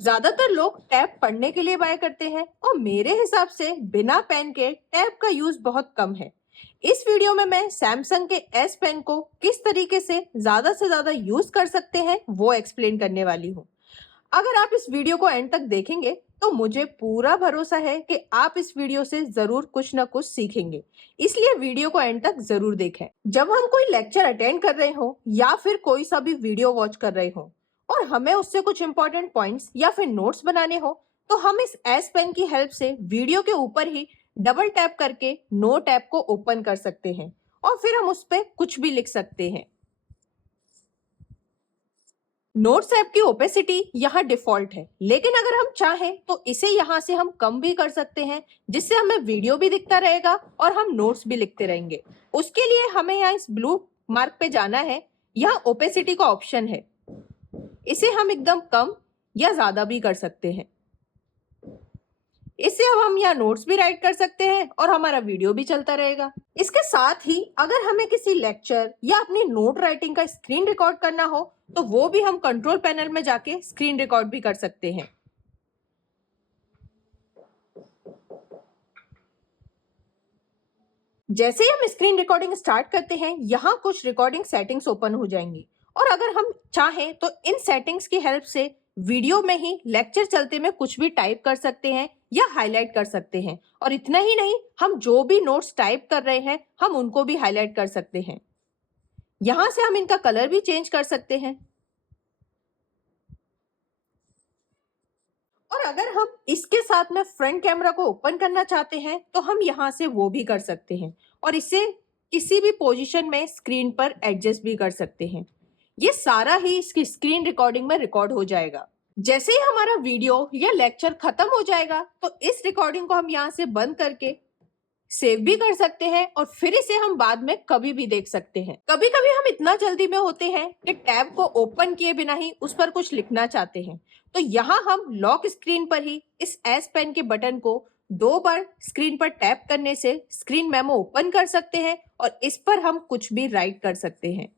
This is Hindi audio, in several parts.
ज्यादातर लोग टैब पढ़ने के लिए बाय करते हैं और मेरे हिसाब से बिना पेन के टैब का यूज बहुत कम है। इस वीडियो में मैं सैमसंग के एस पेन को किस तरीके से ज्यादा यूज कर सकते हैं वो एक्सप्लेन करने वाली हूँ। अगर आप इस वीडियो को एंड तक देखेंगे तो मुझे पूरा भरोसा है कि आप इस वीडियो से जरूर कुछ ना कुछ सीखेंगे। इसलिए वीडियो को एंड तक जरूर देखें। जब हम कोई लेक्चर अटेंड कर रहे हो या फिर कोई सा भी वीडियो वॉच कर रहे हो और हमें उससे कुछ इंपॉर्टेंट पॉइंट्स या फिर नोट्स बनाने हो तो हम इस एस पेन की हेल्प से वीडियो के ऊपर ही डबल टैप करके नोट ऐप को ओपन कर सकते हैं और फिर हम उस पर कुछ भी लिख सकते हैं। नोट्स ऐप की ओपेसिटी यहाँ डिफॉल्ट है, लेकिन अगर हम चाहें तो इसे यहाँ से हम कम भी कर सकते हैं, जिससे हमें वीडियो भी दिखता रहेगा और हम नोट्स भी लिखते रहेंगे। उसके लिए हमें यहाँ इस ब्लू मार्क पे जाना है। यहाँ ओपेसिटी का ऑप्शन है, इसे हम एकदम कम या ज्यादा भी कर सकते हैं। इससे अब हम यहाँ नोट्स भी राइट कर सकते हैं और हमारा वीडियो भी चलता रहेगा। इसके साथ ही अगर हमें किसी लेक्चर या अपनी नोट राइटिंग का स्क्रीन रिकॉर्ड करना हो तो वो भी हम कंट्रोल पैनल में जाके स्क्रीन रिकॉर्ड भी कर सकते हैं। जैसे ही हम स्क्रीन रिकॉर्डिंग स्टार्ट करते हैं, यहाँ कुछ रिकॉर्डिंग सेटिंग्स ओपन हो जाएंगी और अगर हम चाहें तो इन सेटिंग्स की हेल्प से वीडियो में ही लेक्चर चलते में कुछ भी टाइप कर सकते हैं या हाईलाइट कर सकते हैं। और इतना ही नहीं, हम जो भी नोट्स टाइप कर रहे हैं हम उनको भी हाईलाइट कर सकते हैं। यहां से हम इनका कलर भी चेंज कर सकते हैं और अगर हम इसके साथ में फ्रंट कैमरा को ओपन करना चाहते हैं तो हम यहां से वो भी कर सकते हैं और इसे किसी भी पोजीशन में स्क्रीन पर एडजस्ट भी कर सकते हैं। ये सारा ही इसकी स्क्रीन रिकॉर्डिंग में रिकॉर्ड हो जाएगा। जैसे ही हमारा वीडियो या लेक्चर खत्म हो जाएगा तो इस रिकॉर्डिंग को हम यहाँ से बंद करके सेव भी कर सकते हैं और फिर इसे हम बाद में कभी भी देख सकते हैं। कभी कभी हम इतना जल्दी में होते हैं कि टैब को ओपन किए बिना ही उस पर कुछ लिखना चाहते हैं, तो यहाँ हम लॉक स्क्रीन पर ही इस एस पेन के बटन को 2 बार स्क्रीन पर टैप करने से स्क्रीन मेमो ओपन कर सकते हैं और इस पर हम कुछ भी राइट कर सकते हैं।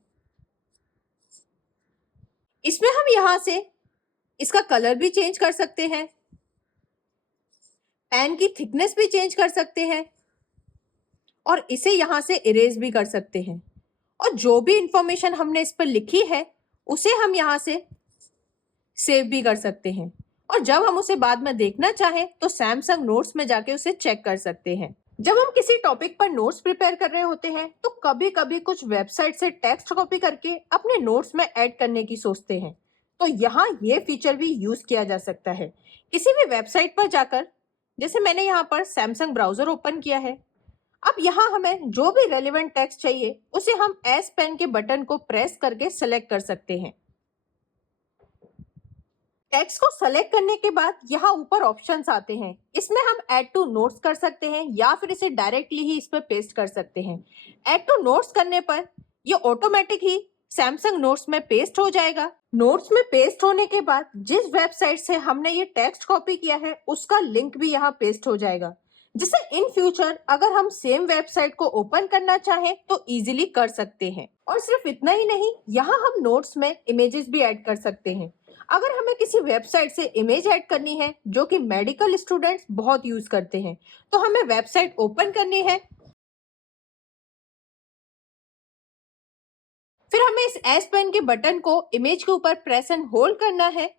इसमें हम यहाँ से इसका कलर भी चेंज कर सकते हैं, पेन की थिकनेस भी चेंज कर सकते हैं और इसे यहाँ से इरेज भी कर सकते हैं। और जो भी इंफॉर्मेशन हमने इस पर लिखी है उसे हम यहाँ से सेव भी कर सकते हैं और जब हम उसे बाद में देखना चाहें तो सैमसंग नोट्स में जाके उसे चेक कर सकते हैं। जब हम किसी टॉपिक पर नोट्स प्रिपेयर कर रहे होते हैं तो कभी कभी कुछ वेबसाइट से टेक्स्ट कॉपी करके अपने नोट्स में ऐड करने की सोचते हैं, तो यहाँ ये फीचर भी यूज किया जा सकता है। किसी भी वेबसाइट पर जाकर, जैसे मैंने यहाँ पर सैमसंग ब्राउजर ओपन किया है, अब यहाँ हमें जो भी रेलेवेंट टेक्स्ट चाहिए उसे हम एस पेन के बटन को प्रेस करके सेलेक्ट कर सकते हैं। टेक्स्ट को सेलेक्ट करने के बाद यहाँ ऊपर ऑप्शंस आते हैं, इसमें हम ऐड टू नोट्स कर सकते हैं या फिर इसे डायरेक्टली ही इस पर पेस्ट कर सकते हैं। ऐड टू नोट्स करने पर ये ऑटोमेटिक ही सैमसंग नोट्स में पेस्ट हो जाएगा। नोट्स में पेस्ट होने के बाद जिस वेबसाइट से हमने ये टेक्स्ट कॉपी किया है उसका लिंक भी यहाँ पेस्ट हो जाएगा, जिससे इन फ्यूचर अगर हम सेम वेबसाइट को ओपन करना चाहें तो इजीली कर सकते हैं। और सिर्फ इतना ही नहीं, यहाँ हम नोट्स में इमेजेस भी ऐड कर सकते हैं। अगर हमें किसी वेबसाइट से इमेज ऐड करनी है जो कि मेडिकल स्टूडेंट्स बहुत यूज करते हैं, तो हमें वेबसाइट ओपन करनी है, फिर हमें इस एस पेन के बटन को इमेज के ऊपर प्रेस एंड होल्ड करना है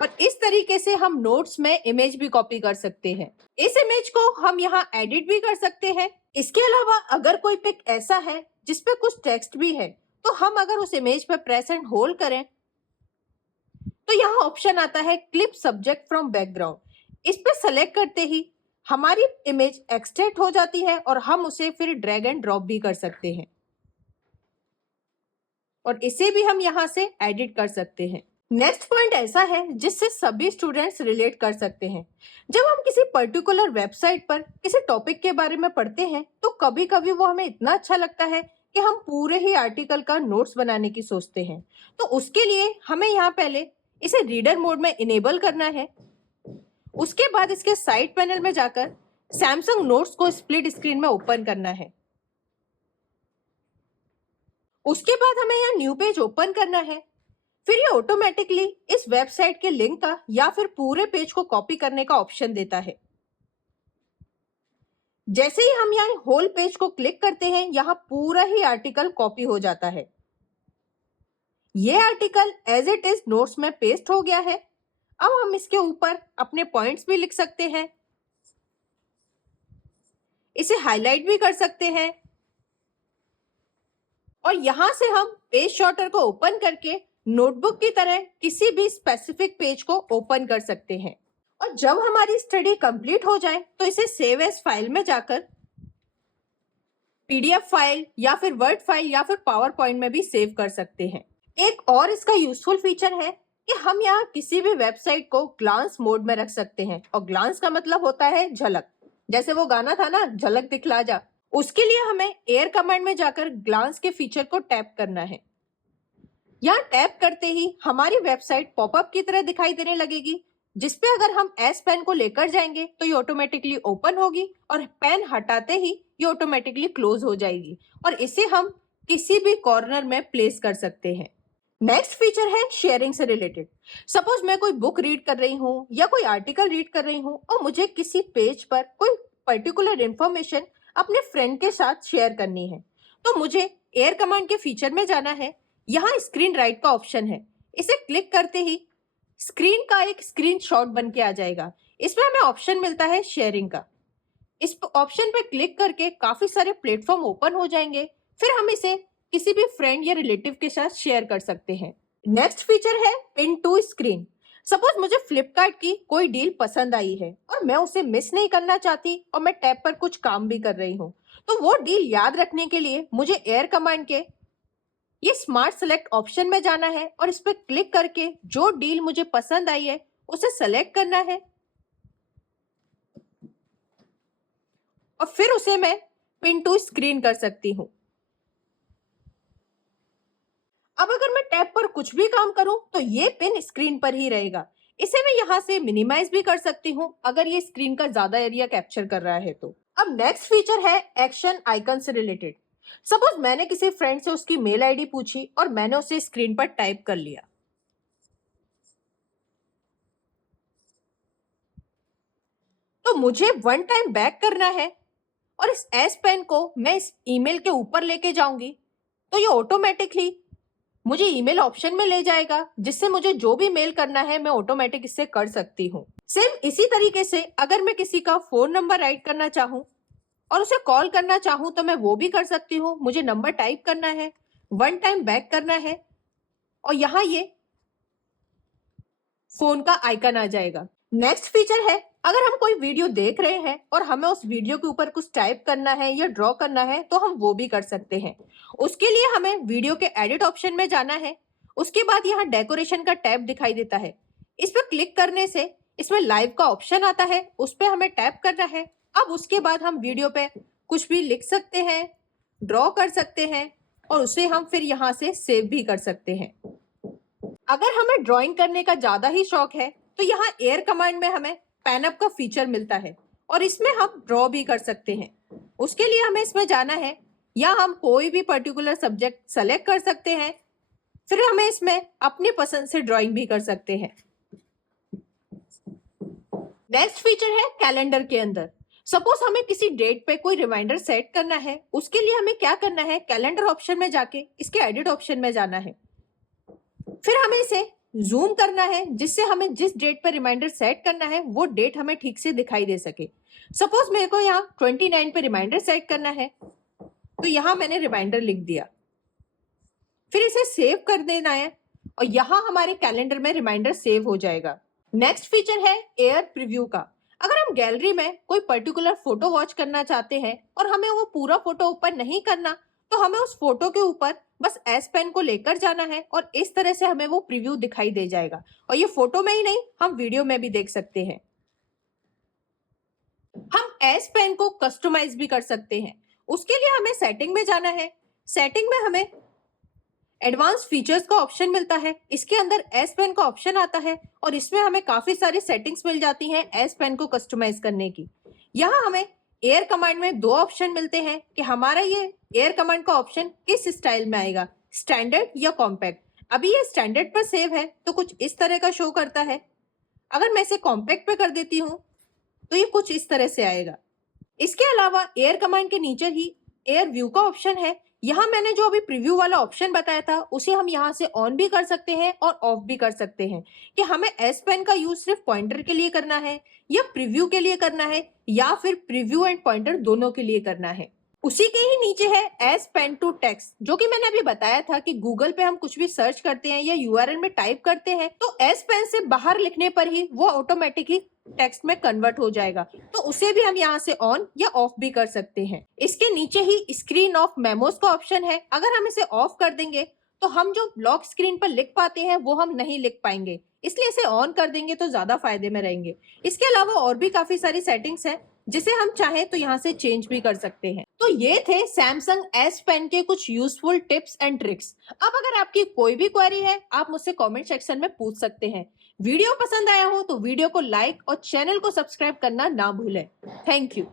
और इस तरीके से हम नोट्स में इमेज भी कॉपी कर सकते हैं। इस इमेज को हम यहाँ एडिट भी कर सकते हैं। इसके अलावा अगर कोई पिक ऐसा है जिसपे कुछ टेक्स्ट भी है तो हम अगर उस इमेज पे प्रेस एंड होल्ड करें तो यहाँ ऑप्शन आता है क्लिप सब्जेक्ट फ्रॉम बैकग्राउंड। इस पे सेलेक्ट करते ही हमारी इमेज एक्सट्रैक्ट हो जाती है और हम उसे फिर ड्रैग एंड ड्रॉप भी कर सकते हैं और इसे भी हम यहाँ से एडिट कर सकते हैं। नेक्स्ट पॉइंट ऐसा है जिससे सभी स्टूडेंट्स रिलेट कर सकते हैं। जब हम किसी पर्टिकुलर वेबसाइट पर किसी टॉपिक के बारे में पढ़ते हैं तो कभी कभी वो हमें इतना अच्छा लगता है कि हम पूरे ही आर्टिकल का नोट्स बनाने की सोचते हैं। तो उसके लिए हमें यहाँ पहले इसे रीडर मोड में इनेबल करना है। उसके बाद इसके साइड पैनल में जाकर सैमसंग नोट्स को स्प्लिट स्क्रीन में ओपन करना है उसके बाद हमें यहाँ न्यू पेज ओपन करना है। फिर ये ऑटोमेटिकली इस वेबसाइट के लिंक का या फिर पूरे पेज को कॉपी करने का ऑप्शन देता है। जैसे ही हम यहाँ होल पेज को क्लिक करते हैं, यहाँ पूरा ही आर्टिकल कॉपी हो जाता है। ये article as it is notes में पेस्ट हो गया है। अब हम इसके ऊपर अपने पॉइंट्स भी लिख सकते हैं, इसे हाईलाइट भी कर सकते हैं और यहां से हम पेज शॉर्टर को ओपन करके नोटबुक की तरह किसी भी स्पेसिफिक पेज को ओपन कर सकते हैं। और जब हमारी स्टडी कंप्लीट हो जाए तो इसे सेव एज फाइल में जाकर पीडीएफ फाइल या फिर वर्ड फाइल या फिर पावर पॉइंट में भी सेव कर सकते हैं। एक और इसका यूजफुल फीचर है कि हम यहाँ किसी भी वेबसाइट को ग्लांस मोड में रख सकते हैं, और ग्लांस का मतलब होता है झलक। जैसे वो गाना था ना, झलक दिखला जा, उसके लिए हमें एयर कमांड में जाकर ग्लांस के फीचर को टैप करना है। यहाँ टैप करते ही हमारी वेबसाइट पॉपअप की तरह दिखाई देने लगेगी, जिसपे अगर हम एस पेन को लेकर जाएंगे तो ये ऑटोमेटिकली ओपन होगी और पेन हटाते ही ये ऑटोमेटिकली क्लोज हो जाएगी, और इसे हम किसी भी कॉर्नर में प्लेस कर सकते हैं। नेक्स्ट फीचर है शेयरिंग से रिलेटेड। सपोज मैं कोई बुक रीड कर रही हूँ या कोई आर्टिकल रीड कर रही हूँ और मुझे किसी पेज पर कोई पर्टिकुलर इंफॉर्मेशन अपने फ्रेंड के साथ शेयर करनी है, तो मुझे एयर कमांड के फीचर में जाना है। यहाँ स्क्रीन राइट का ऑप्शन है, इसे क्लिक करते ही स्क्रीन का एक स्क्रीनशॉट बन के आ जाएगा। इसमें हमें ऑप्शन मिलता है शेयरिंग का। इस ऑप्शन पे क्लिक करके काफी सारे प्लेटफॉर्म ओपन हो जाएंगे, फिर हम इसे किसी भी फ्रेंड या रिलेटिव के साथ शेयर कर सकते हैं। नेक्स्ट फीचर है पिन टू स्क्रीन। सपोज मुझे फ्लिपकार्ट की कोई डील पसंद आई है और मैं उसे मिस नहीं करना चाहती और मैं टैब पर कुछ काम भी कर रही हूँ, तो वो डील याद रखने के लिए मुझे एयर कमांड के ये स्मार्ट सेलेक्ट ऑप्शन में जाना है और इस पर क्लिक करके जो डील मुझे पसंद आई है उसे सेलेक्ट करना है और फिर उसे मैं पिन टू स्क्रीन कर सकती हूँ। अब अगर मैं टैब पर कुछ भी काम करूं तो ये पिन स्क्रीन पर ही रहेगा। इसे मैं यहाँ से मिनिमाइज भी कर सकती हूँ अगर ये स्क्रीन का ज्यादा एरिया कैप्चर कर रहा है तो। अब नेक्स्ट फीचर है एक्शन आइकन से रिलेटेड। सपोज मैंने किसी फ्रेंड से उसकी मेल आईडी पूछी और मैंने उसे स्क्रीन पर टाइप कर लिया, तो मुझे वन टाइम बैक करना है और इस एस पेन को मैं इस ईमेल के ऊपर लेके जाऊंगी, तो ये ऑटोमेटिकली मुझे ईमेल ऑप्शन में ले जाएगा, जिससे मुझे जो भी मेल करना है मैं ऑटोमेटिक इससे कर सकती हूँ। सेम इसी तरीके से अगर मैं किसी का फोन नंबर राइट करना चाहूँ और उसे कॉल करना चाहूँ तो मैं वो भी कर सकती हूँ। मुझे नंबर टाइप करना है, वन टाइम बैक करना है और यहाँ ये फोन का आइकन आ जाएगा। नेक्स्ट फीचर है, अगर हम कोई वीडियो देख रहे हैं और हमें उस वीडियो के ऊपर कुछ टाइप करना है या ड्रॉ करना है तो हम वो भी कर सकते हैं। उसके लिए हमें वीडियो के एडिट ऑप्शन में जाना है। उसके बाद यहाँ डेकोरेशन का टैब दिखाई देता है, इस पर क्लिक करने से इसमें लाइव का ऑप्शन आता है, उस पर हमें टैप करना है। अब उसके बाद हम वीडियो पे कुछ भी लिख सकते हैं, ड्रॉ कर सकते हैं और उसे हम फिर यहाँ से सेव भी कर सकते हैं। अगर हमें ड्राइंग करने का ज्यादा ही शौक है तो यहाँ एयर कमांड में हमें पेन अप का फीचर मिलता है और इसमें हम ड्रॉ भी कर सकते हैं। उसके लिए हमें इसमें जाना है या हम कोई भी पर्टिकुलर सब्जेक्ट सेलेक्ट कर सकते हैं, फिर हमें इसमें अपनी पसंद से ड्राइंग भी कर सकते हैं। नेक्स्ट फीचर है कैलेंडर के अंदर। सपोज हमें किसी डेट पे कोई रिमाइंडर सेट करना है, उसके लिए हमें क्या करना है, कैलेंडर ऑप्शन में जाके इसके एडिट ऑप्शन में जाना है। फिर हमें इसे जूम करना है जिससे हमें जिस डेट पर रिमाइंडर सेट करना है वो डेट हमें ठीक से दिखाई दे सके। सपोज मेरे को यहाँ 29 पे रिमाइंडर सेट करना है, तो यहाँ मैंने रिमाइंडर लिख दिया, फिर इसे सेव कर देना है और यहाँ हमारे कैलेंडर में रिमाइंडर सेव हो जाएगा। नेक्स्ट फीचर है एयर प्रीव्यू का। अगर हम गैलरी में कोई पर्टिकुलर फोटो वॉच करना चाहते हैं और हमें वो पूरा फोटो ओपन नहीं करना, तो हमें उस फोटो के ऊपर बस एस पेन को लेकर जाना है और इस तरह से हमें वो प्रीव्यू दिखाई दे जाएगा। और ये फोटो में ही नहीं, हम वीडियो में भी देख सकते हैं। हम एस पेन को कस्टमाइज भी कर सकते हैं। उसके लिए हमें सेटिंग में जाना है। सेटिंग में हमें एडवांस फीचर्स का ऑप्शन मिलता है, इसके अंदर एस पेन का ऑप्शन आता है और इसमें हमें काफी सारी सेटिंग्स मिल जाती हैं एस पेन को कस्टमाइज करने की। यहाँ हमें एयर कमांड में दो ऑप्शन मिलते हैं कि हमारा ये एयर कमांड का ऑप्शन किस स्टाइल में आएगा, स्टैंडर्ड या कॉम्पैक्ट। अभी ये स्टैंडर्ड पर सेव है तो कुछ इस तरह का शो करता है। अगर मैं इसे कॉम्पैक्ट पे कर देती हूँ तो ये कुछ इस तरह से आएगा। इसके अलावा एयर कमांड के नीचे ही एयर व्यू का ऑप्शन है। यहाँ मैंने जो अभी प्रीव्यू वाला ऑप्शन बताया था उसे हम यहाँ से ऑन भी कर सकते हैं और ऑफ भी कर सकते हैं कि हमें एस पेन का यूज सिर्फ पॉइंटर के लिए करना है या प्रीव्यू के लिए करना है या फिर प्रीव्यू एंड पॉइंटर दोनों के लिए करना है। उसी के ही नीचे है एस पेन टू टेक्स्ट, जो कि मैंने अभी बताया था कि गूगल पे हम कुछ भी सर्च करते हैं या यूआरएल में टाइप करते हैं तो एस पेन से बाहर लिखने पर ही वो ऑटोमेटिकली टेक्स्ट में कन्वर्ट हो जाएगा। तो उसे भी हम यहाँ से ऑन या ऑफ भी कर सकते हैं। इसके नीचे ही स्क्रीन ऑफ मेमोज का ऑप्शन है। अगर हम इसे ऑफ कर देंगे तो हम जो लॉक स्क्रीन पर लिख पाते हैं वो हम नहीं लिख पाएंगे, इसलिए इसे ऑन कर देंगे तो ज्यादा फायदे में रहेंगे। इसके अलावा और भी काफी सारी सेटिंग्स हैं जिसे हम चाहें तो यहाँ से चेंज भी कर सकते हैं। तो ये थे सैमसंग एस पेन के कुछ यूजफुल टिप्स एंड ट्रिक्स। अब अगर आपकी कोई भी क्वेरी है आप मुझसे कमेंट सेक्शन में पूछ सकते हैं। वीडियो पसंद आया हो तो वीडियो को लाइक और चैनल को सब्सक्राइब करना ना भूलें। Thank you.